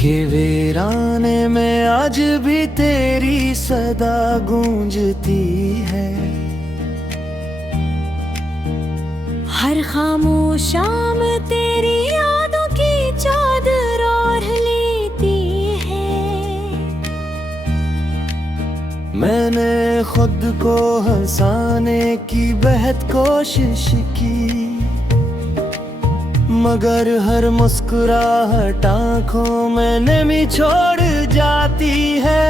के वीराने में आज भी तेरी सदा गूंजती है। हर खामोश शाम तेरी यादों की चादर ओढ़ लेती है। मैंने खुद को हंसाने की बेहद कोशिश की, मगर हर मुस्कुराहट आँखों में नमी छोड़ जाती है।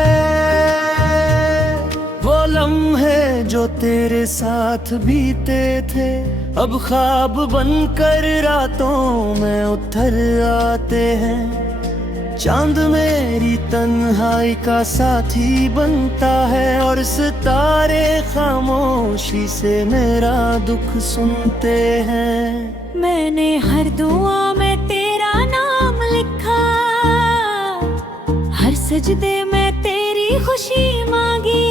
वो लम्हे जो तेरे साथ बीते थे अब ख्वाब बनकर रातों में उतर आते हैं। चांद मेरी तन्हाई का साथी बनता है और सितारे खामोशी से मेरा दुख सुनते हैं। मैंने हर दुआ में तेरा नाम लिखा, हर सजदे में तेरी खुशी मांगी,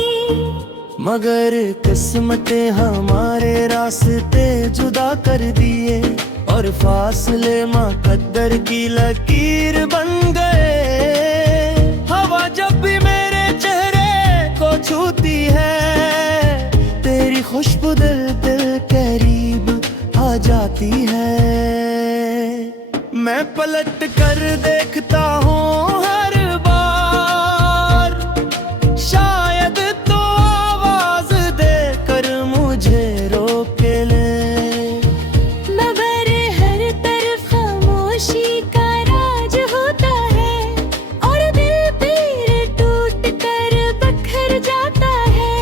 मगर किस्मतें हमारे रास्ते जुदा कर दिए और फासले मुकद्दर की लकीर बन गए। हवा जब भी मेरे चेहरे को छूती है तेरी खुशबू दिल करीब आ जाती है। मैं पलट कर देखता हूँ हर बार, शायद तो आवाज देकर मुझे रोक ले, मगर हर तरफ खामोशी का राज होता है और दिल पीर टूट कर बखर जाता है।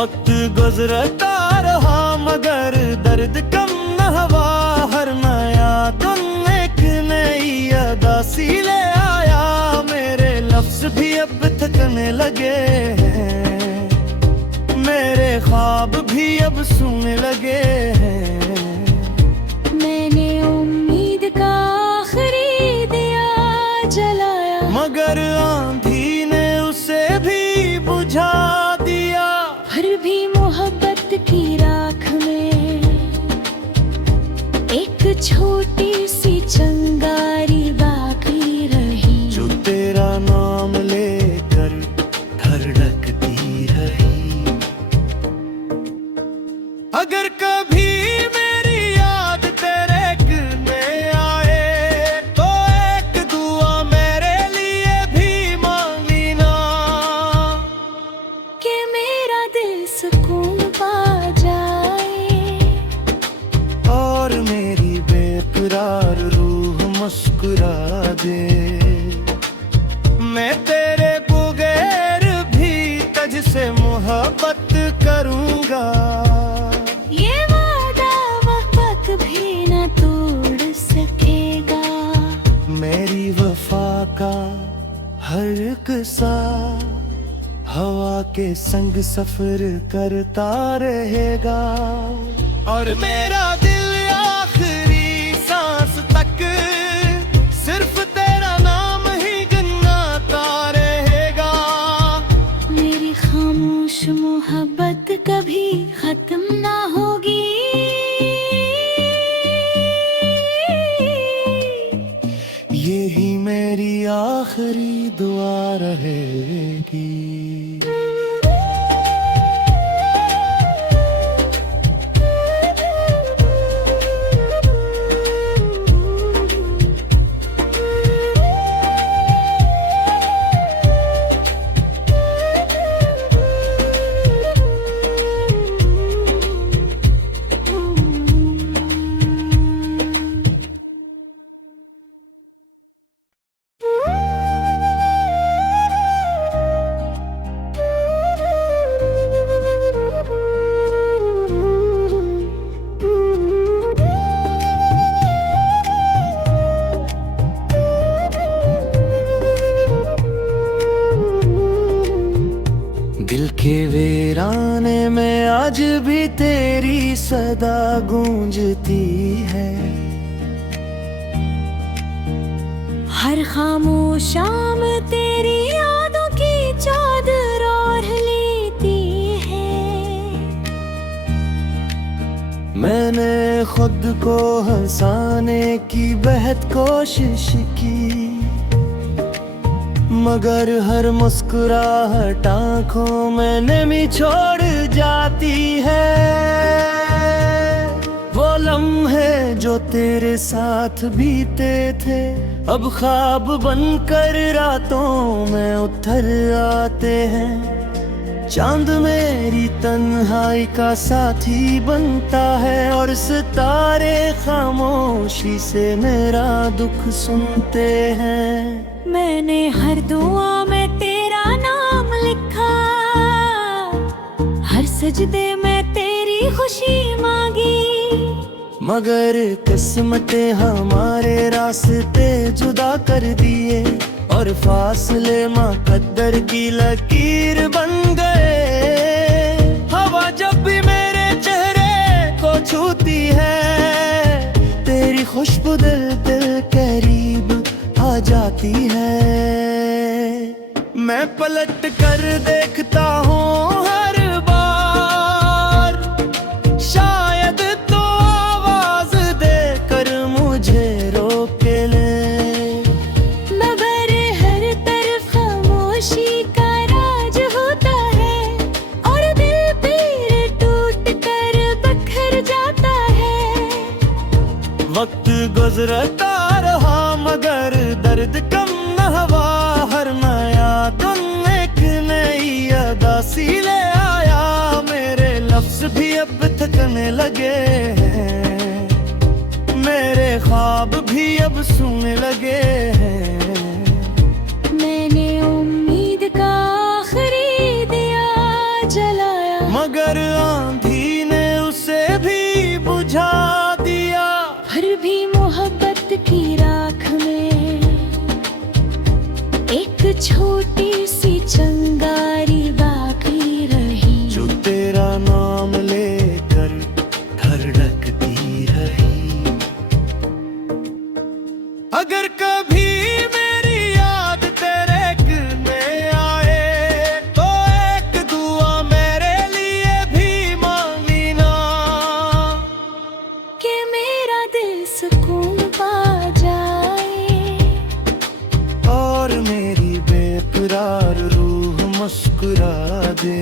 वक्त गुजरता रहा मगर दर्द कम न हुआ। हर नया दिन एक नई अदासी ले आया, मेरे लफ्ज भी अब थकने लगे हैं, मेरे ख्वाब भी अब सूने लगे हैं। मैंने उम्मीद का आखिरी दिया जलाया, मगर आंधी ने उसे भी बुझा दिया। फिर भी मोहब्बत की राख में एक छोटी सी चिंगारी बाकी रही, जो तेरा नाम लेकर धड़कती रही। अगर कभी मेरी याद तेरे में आए तो एक दुआ मेरे लिए भी मांग लेना, कि मेरा दिल सुकून पा जाए और मेरी बेकरार रूह मुस्कुरा दे। मैं तेरे बगैर भी तुझसे मोहब्बत करूंगा, ये वादा वफाक भी न तोड़ सकेगा। मेरी वफा का हर किस्सा हवा के संग सफर करता रहेगा, और मेरा दिल आखिरी सांस तक सिर्फ तेरा नाम ही गिनता रहेगा। मेरी खामोश मोहब्बत कभी खत्म ना होगी, यही मेरी आखिरी दुआ रहेगी। दिल के वीराने में आज भी तेरी सदा गूंजती है। हर खामोश शाम तेरी यादों की चादर ओढ़ लेती है। मैंने खुद को हंसाने की बेहद कोशिश की, मगर हर मुस्कुराहट आंखों में नमी छोड़ जाती है। वो लम्हे जो तेरे साथ बीते थे अब ख्वाब बनकर रातों में उतर आते हैं। चांद मेरी तन्हाई का साथी बनता है और सितारे खामोशी से मेरा दुख सुनते हैं। मैंने हर दुआ में तेरा नाम लिखा, हर सजदे में तेरी खुशी मांगी, मगर किस्मतें हमारे रास्ते जुदा कर दिए और फासले मुकद्दर की लकीर बन गए। हवा जब भी मेरे चेहरे को छूती है तेरी खुशबू दिल दिल करीब आ जाती है। मैं पलट कर देखता हूँ हर बार, शायद तो आवाज देकर मुझे रोक ले, मगर हर तरफ खामोशी का राज होता है और दिल फिर टूट कर बिखर जाता है। वक्त गुजरता रहा मगर दर्द कम न हुआ, हर नया दिन एक नई अदासी ले आया। मेरे लफ्ज भी अब थकने लगे हैं, मेरे ख्वाब भी अब सूने लगे हैं। मैंने उम्मीद का आखिरी दिया जलाया, मगर आंधी ने उसे भी बुझा दिया। फिर भी मोहब्बत की राख में एक छोटी सी चिंगारी बाकी रही, जो तेरा नाम लेकर धड़कती रही। अगर कभी मेरी याद तेरे में आए तो एक दुआ मेरे लिए भी मांगी ना, कि मेरा दिल सुकून पा जाए और मेरी बेकरार रूह मुस्कुरा दे।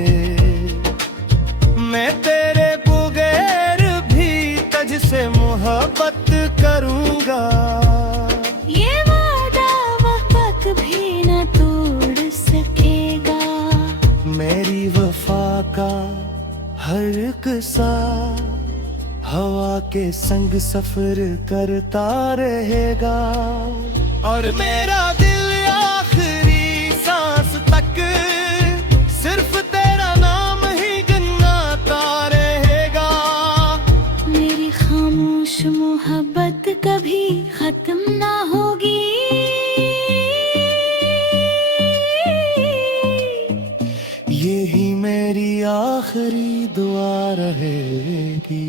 मैं तेरे बगैर भी तुझसे मोहब्बत करूंगा, ये वादा वफा भी न तोड़ सकेगा। मेरी वफा का हर किस्सा हवा के संग सफर करता रहेगा, और मेरा दिल आखिरी सांस तक सिर्फ तेरा नाम ही गिनता रहेगा। मेरी खामोश मोहब्बत कभी खत्म ना होगी, यही मेरी आखिरी दुआ रहेगी।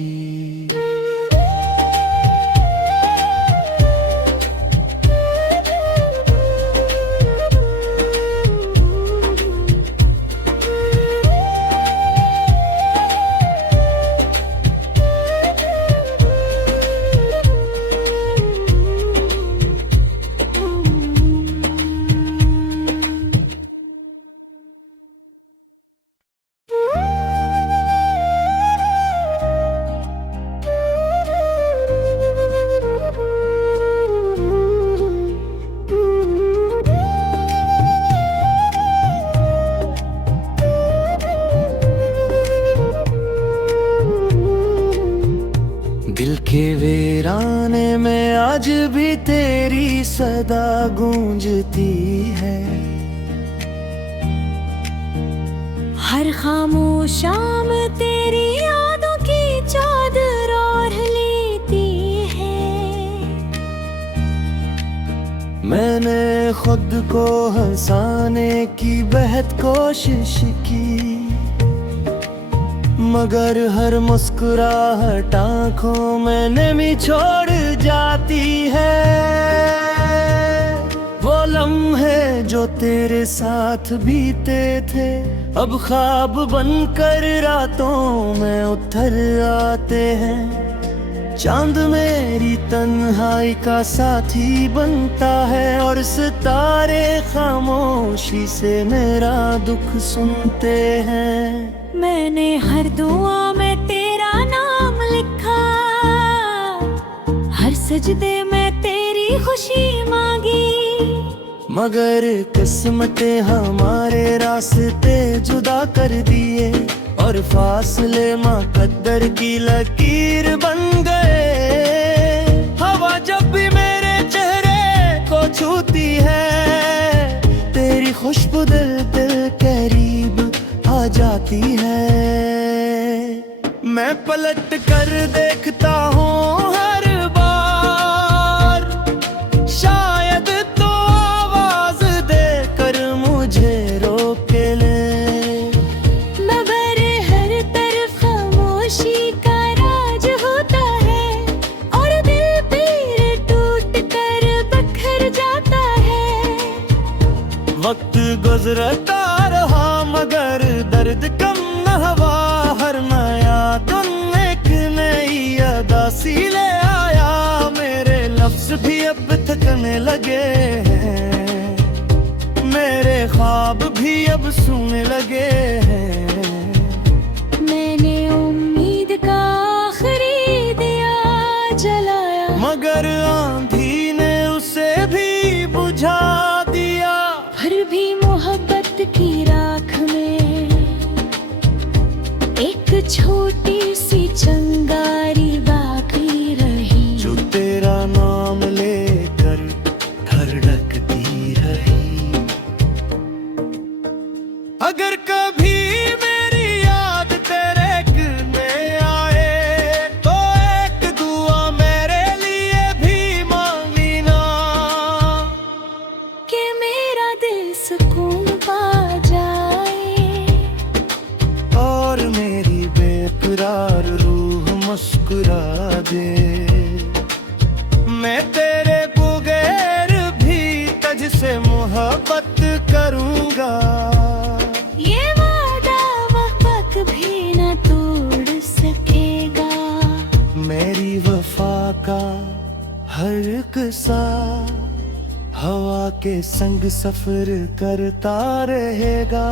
दिल के वीराने में आज भी तेरी सदा गूंजती है, हर खामोश शाम तेरी यादों की चादर ओढ़ लेती है। मैंने खुद को हंसाने की बेहद कोशिश की, मगर हर मुस्कुराहट आंखों में नमी छोड़ जाती है। वो लम्हे जो तेरे साथ बीते थे अब ख्वाब बनकर रातों में उतर आते हैं। चांद मेरी तन्हाई का साथी बनता है और सितारे खामोशी से मेरा दुख सुनते हैं। मैंने हर दुआ में तेरा नाम लिखा, हर सजदे में तेरी खुशी मांगी, मगर किस्मतें हमारे रास्ते जुदा कर दिए और फासले मुकद्दर की लकीर बन गए। हवा जब भी मेरे चेहरे को छूती है, तेरी खुशबू दिल दिल करीब आ जाती है। मैं पलट कर देखता हूँ हर बार, शायद तो आवाज देकर मुझे रोक ले, मगर हर तरफ खामोशी का राज होता है और दिल फिर टूट कर बिखर जाता है। वक्त गुजरता रहा मगर दर्द कम न हुआ, हर नया दिन एक नई उदासी ले आया। मेरे लफ्ज भी अब थकने लगे हैं, मेरे ख्वाब भी अब सूने लगे हैं। मैंने उम्मीद का आखिरी दिया जलाया, मगर आंधी ने उसे भी बुझा दिया। फिर भी मोहब्बत की राख में एक छोटी सी चिंगारी बाकी रही, जो तेरा नाम लेकर धड़कती रही। अगर कभी मेरी याद तेरे में आए तो एक दुआ मेरे लिए भी मांगना, कि मेरा दिल सुकून पा जाए और मेरी बेकरार रूह मुस्कुरा दे। मैं तेरे बगैर भी तुझसे मोहब्बत करूंगा, ये वादा वफा भी न तोड़ सकेगा। मेरी वफा का हर किस्सा हवा के संग सफर करता रहेगा,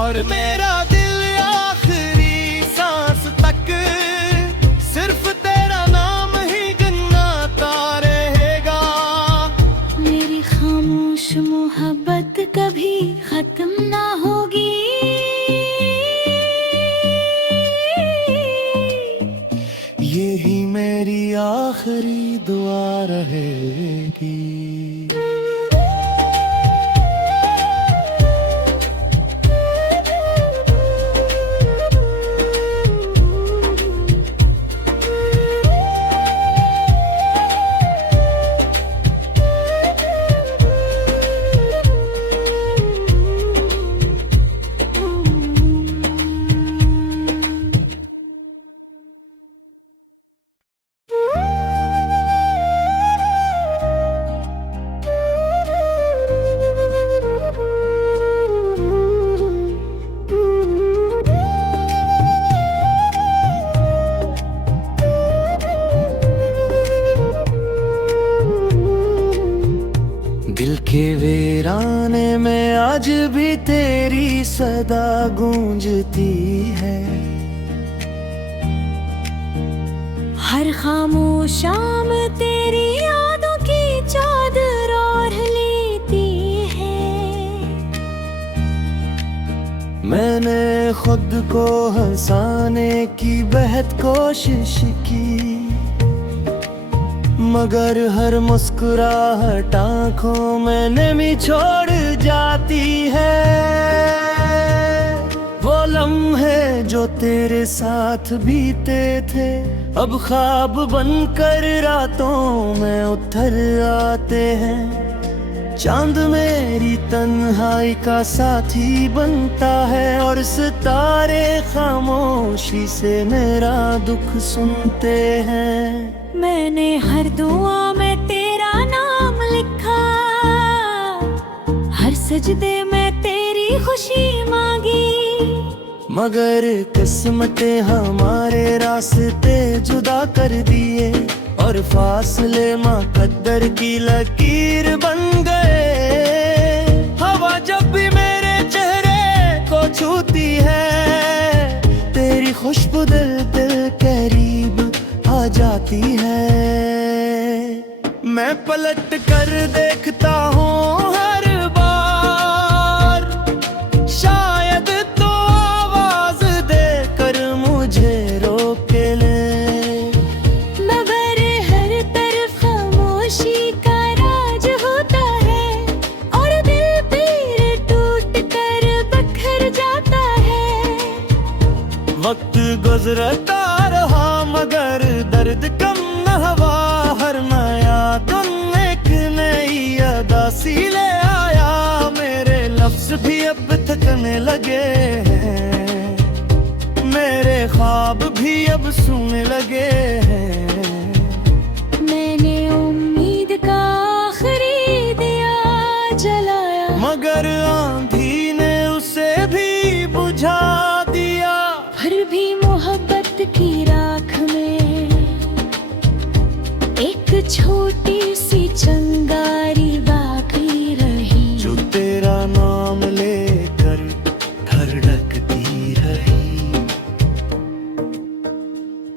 और मेरा दिल आखिरी सांस तक सिर्फ तेरा नाम ही गिनता रहेगा। मेरी खामोश मोहब्बत कभी खत्म ना होगी, यही मेरी आखिरी दुआ रहेगी। दिल के वीराने में आज भी तेरी सदा गूंजती है, हर खामोश शाम तेरी यादों की चादर ओढ़ लेती है। मैंने खुद को हंसाने की बेहद कोशिश की, मगर हर मुस्कुराहट आंखों में नमी छोड़ जाती है। वो लम्हे जो तेरे साथ बीते थे अब ख्वाब बनकर रातों में उतर आते हैं। चांद मेरी तन्हाई का साथी बनता है और सितारे खामोशी से मेरा दुख सुनते हैं। मैंने हर दुआ में तेरा नाम लिखा, हर सजदे में तेरी खुशी मांगी, मगर किस्मतें हमारे रास्ते जुदा कर दिए, और फासले मुकद्दर की लकीर बन गए। हवा जब भी मेरे चेहरे को छूती है, तेरी खुशबू दिल दिल करीब आ जाती है। मैं पलट कर देखता हूँ हर बार, शायद तो आवाज देकर मुझे रोक ले, मगर हर तरफ खामोशी का राज होता है, और दिल फिर टूट कर बिखर जाता है। वक्त गुजरता रहा मगर दर्द कम न हुआ, हर नया दिन एक नई उदासी ले आया। मेरे लफ्ज भी अब थकने लगे हैं, मेरे ख्वाब भी अब सूने लगे हैं। मैंने उम्मीद का आखिरी दिया जलाया, मगर आंधी ने उसे भी बुझा दिया। फिर भी मोहब्बत की राख में एक छोटी सी चिंगारी बाकी रही, जो तेरा नाम लेकर धड़कती रही।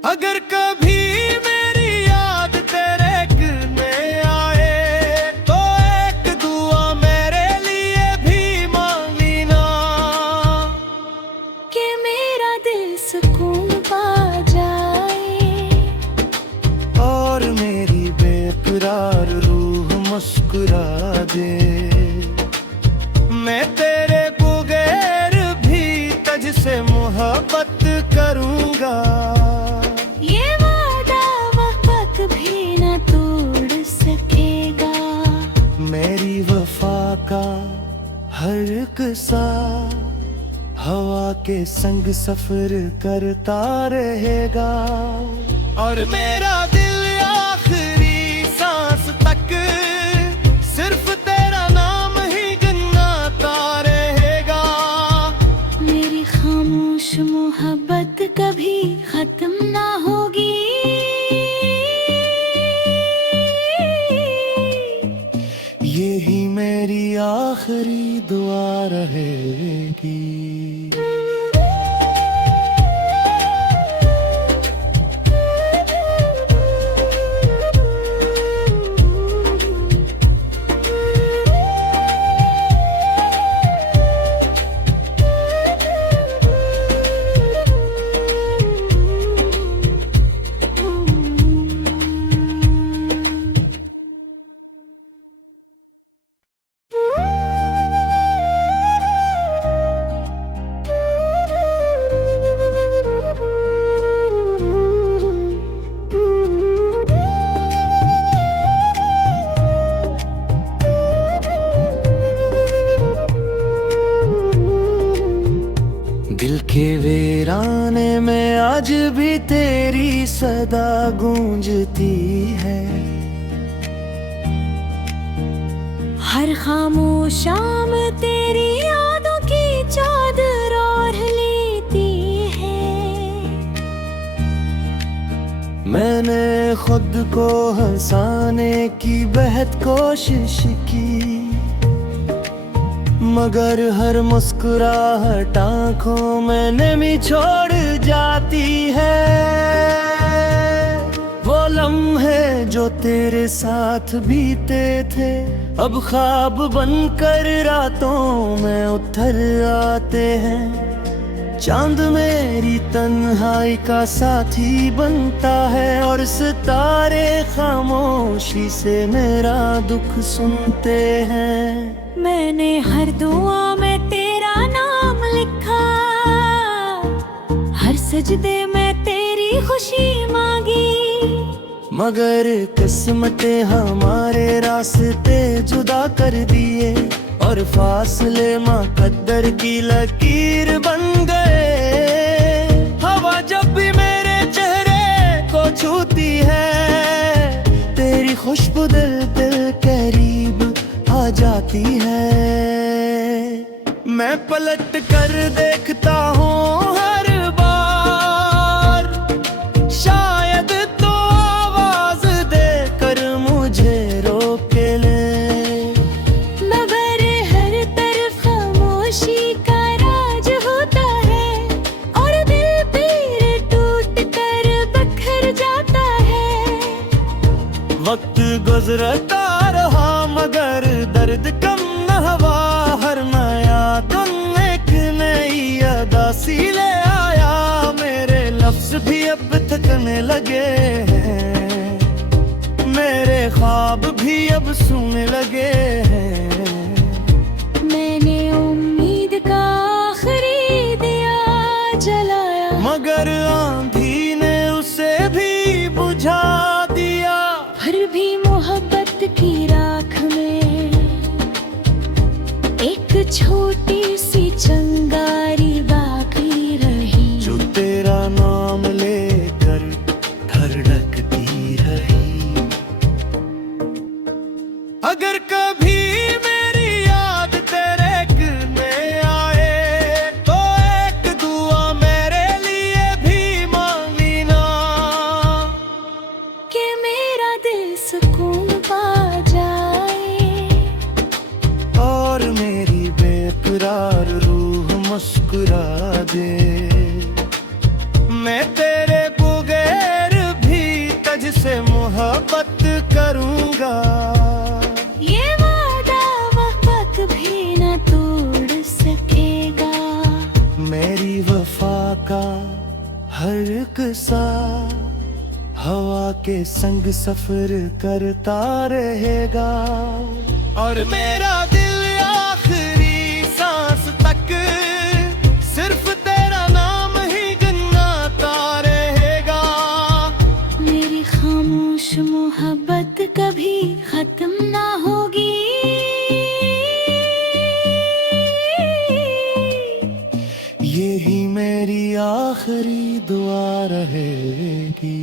अगर कभी मेरी याद तेरे गिरने आए, तो एक दुआ मेरे लिए भी मांगना, कि मेरा दिल सुकून पा जाए, और मेरी बेकरार रूह मुस्कुरा दे। मैं तेरे बगैर भी तुझसे मोहब्बत करूंगा, ये वादा वक्त भी न तोड़ सकेगा। मेरी वफा का हर किस्सा हवा के संग सफर करता रहेगा, और मेरा दिल आखिरी सांस तक सिर्फ तेरा नाम ही गिनता रहेगा। मेरी खामोश मोहब्बत कभी खत्म ना होगी, यही मेरी आखिरी दुआ रहेगी। दिल के वीराने में आज भी तेरी सदा गूंजती है, हर खामोश शाम तेरी यादों की चादर ओढ़ लेती है। मैंने खुद को हंसाने की बेहद कोशिश की, मगर हर मुस्कुराहट आंखों में नमी छोड़ जाती है। वो लम्हे जो तेरे साथ बीते थे, अब ख्वाब बनकर रातों में उतर आते हैं। चांद मेरी तन्हाई का साथी बनता है, और सितारे खामोशी से मेरा दुख सुनते हैं। मैंने हर दुआ में तेरा नाम लिखा, हर सजदे में तेरी खुशी मांगी, मगर किस्मतें हमारे रास्ते जुदा कर दिए, और फासले मुकद्दर की लकीर बन गए। हवा जब भी मेरे चेहरे को छूती है, तेरी खुशबू दिल दिल करीब आ जाती है। मैं पलट कर देखता हूँ गुजरता रहा मगर दर्द कम न हुआ। हर नया दिन एक नई अदा सी ले आया। मेरे लफ्ज भी अब थकने लगे हैं, मेरे ख्वाब भी अब सूने लगे हैं। मैंने उम्मीद का आखिरी दिया जलाया, मगर आंधी ने उसे भी बुझा दिया। फिर भी मोहब्बत की राख में एक छोटी सी चिंगारी बाकी रही, जो तेरा नाम लेकर धड़कती रही। अगर कभी मेरी याद तेरे करने आए तो एक दुआ मेरे लिए भी मांगना, कि मेरा दिल सुकून पा जाए और मेरी बेकरार रूह मुस्कुरा दे। मैं तेरे बगैर भी तुझसे मोहब्बत करूंगा। ये वादा वक्त भी न तोड़ सकेगा। मेरी वफा का हर किस्सा हवा के संग सफर करता रहेगा। और मेरा दिल आखिरी सांस तक सिर्फ तेरा नाम ही गिनता रहेगा। मेरी खामोश मोहब्बत कभी खत्म ना होगी। यही मेरी आखिरी दुआ रहेगी।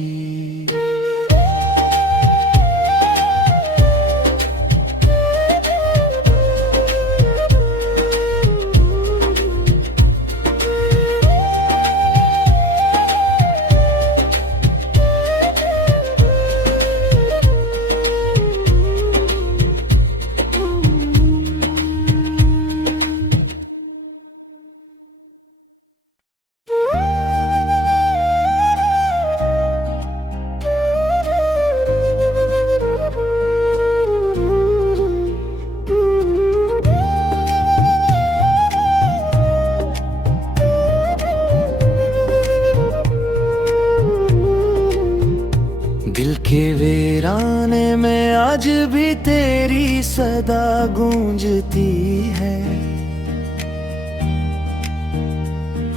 दिल के वीराने में आज भी तेरी सदा गूंजती है।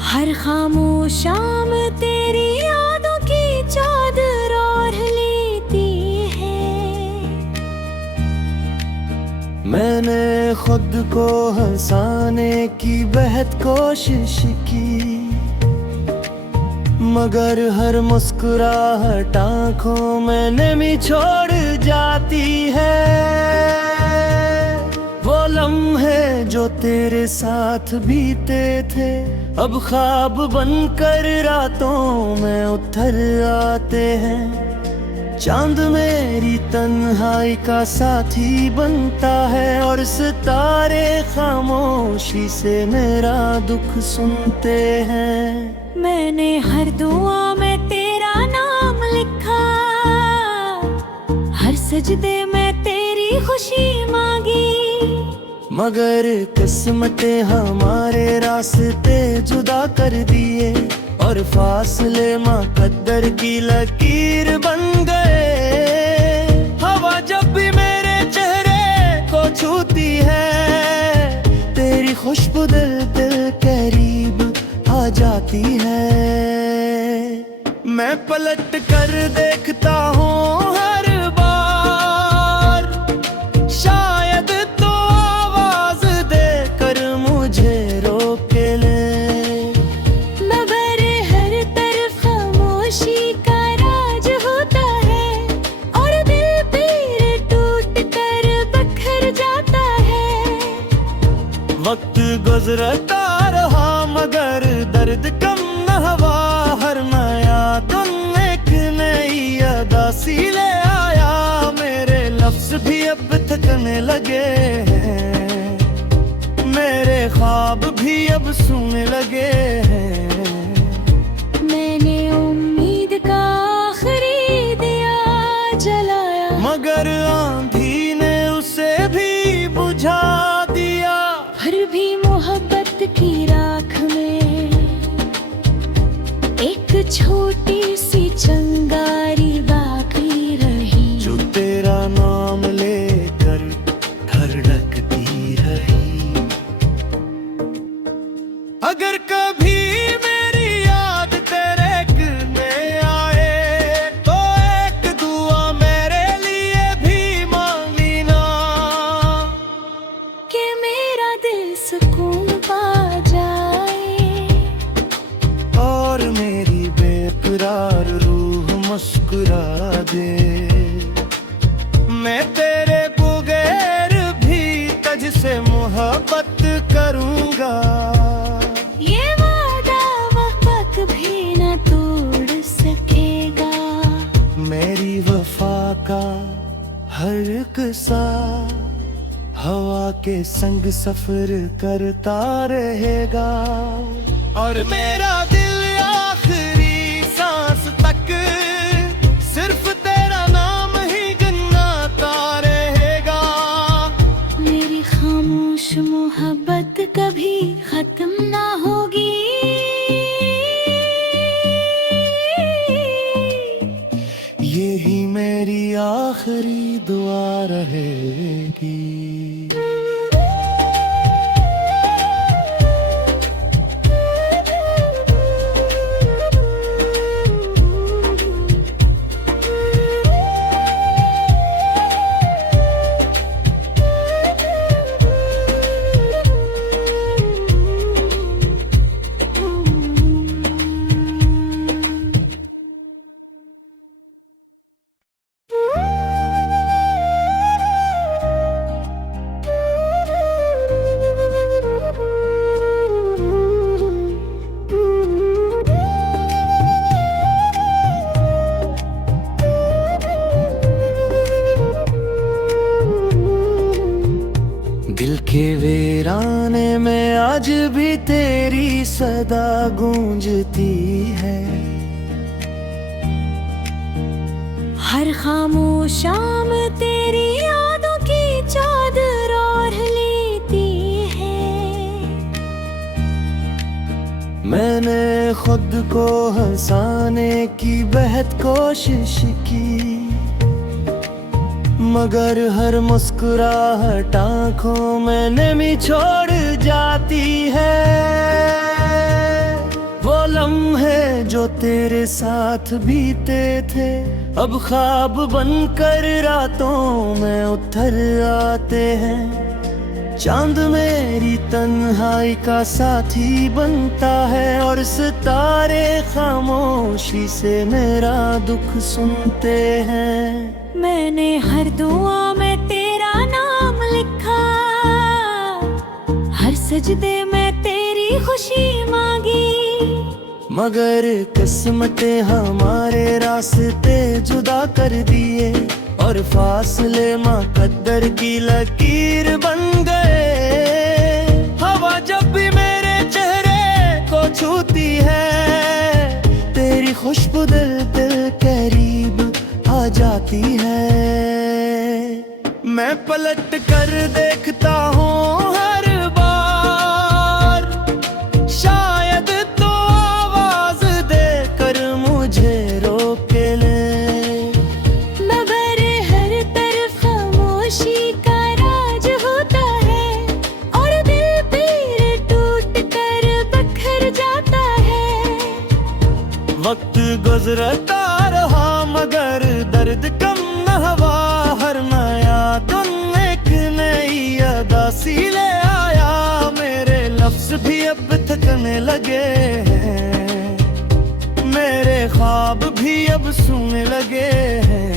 हर खामोश शाम तेरी यादों की चादर ओढ़ लेती है। मैंने खुद को हंसाने की बेहद कोशिश की, मगर हर मुस्कुराहट आंखों में नमी छोड़ जाती है। वो लम्हे जो तेरे साथ बीते थे अब ख्वाब बनकर रातों में उतर आते हैं। चांद मेरी तन्हाई का साथी बनता है और सितारे खामोशी से मेरा दुख सुनते हैं। मैंने हर दुआ में तेरा नाम लिखा, हर सजदे में तेरी खुशी मांगी, मगर किस्मतें हमारे रास्ते जुदा कर दिए और फासले मुकद्दर की लकीर बन गए। हवा जब भी मेरे चेहरे को छूती है तेरी खुशबू दिल दिल करीब आ जाती है। मैं पलट कर देखता हूँ हर बार, शायद तो आवाज देकर मुझे रोक ले, मगर हर तरफ खामोशी का राज होता है और दिल पीर टूट कर बखर जाता है। वक्त गुजरता रहा मगर दर्द कम न हुआ। हर नया दिन एक नई अदा सी ले आया। मेरे लफ्ज भी अब थकने लगे हैं, मेरे ख्वाब भी अब सूने लगे हैं। मैंने उम्मीद का आखिरी दिया जलाया, मगर आंधी ने उसे भी बुझा दिया। फिर भी मोहब्बत की राख में एक छोटी सी चिंगारी बाकी रही, जो तेरा नाम लेकर धड़कती रही। अगर कभी मेरी याद तेरे गिरने आए तो एक दुआ मेरे लिए भी मांगी ना, कि मेरा दिल सुकून पा जाए और मेरी बेकरार रूह मुस्कुरा दे। मैं तेरे बगैर भी तुझसे मोहब्बत करूंगा, ये वादा वक्त भी न तोड़ सकेगा। मेरी वफा का हर किस्सा हवा के संग सफर करता रहेगा, और मेरा दिल आखिरी सांस तक सिर्फ तेरा नाम ही गिनता रहेगा। मेरी खामोश मोहब्बत कभी खत्म ना होगी, यही मेरी आखिरी दुआ रहेगी। दिल के वीराने में आज भी तेरी सदा गूंजती है। हर खामोश शाम तेरी यादों की चादर ओढ़ लेती है। मैंने खुद को हंसाने की बेहद कोशिश की, मगर हर मुस्कुराहट आंखों में नमी छोड़ जाती है। वो लम्हे जो तेरे साथ बीते थे अब ख्वाब बनकर रातों में उतर आते हैं। चांद मेरी तन्हाई का साथी बनता है और सितारे खामोशी से मेरा दुख सुनते हैं। मैंने हर दुआ में तेरा नाम लिखा, हर सजदे में तेरी खुशी मांगी, मगर किस्मतें हमारे रास्ते जुदा कर दिए और फासले मुकद्दर की लकीर बन गए। हवा जब भी मेरे चेहरे को छूती है तेरी खुशबू दिल करीब आ जाती है। मैं पलट कर देखता हूँ हर बार, शायद तो आवाज देकर मुझे रोक ले, मगर हर तरफ खामोशी का राज होता है और दिल पीर टूट कर बखर जाता है। वक्त गुजरता रहा मगर दर्द कम न हुआ, हर नया दिन एक नई अदासी ले आया। मेरे लफ्ज भी अब थकने लगे हैं, मेरे ख्वाब भी अब सुनने लगे हैं।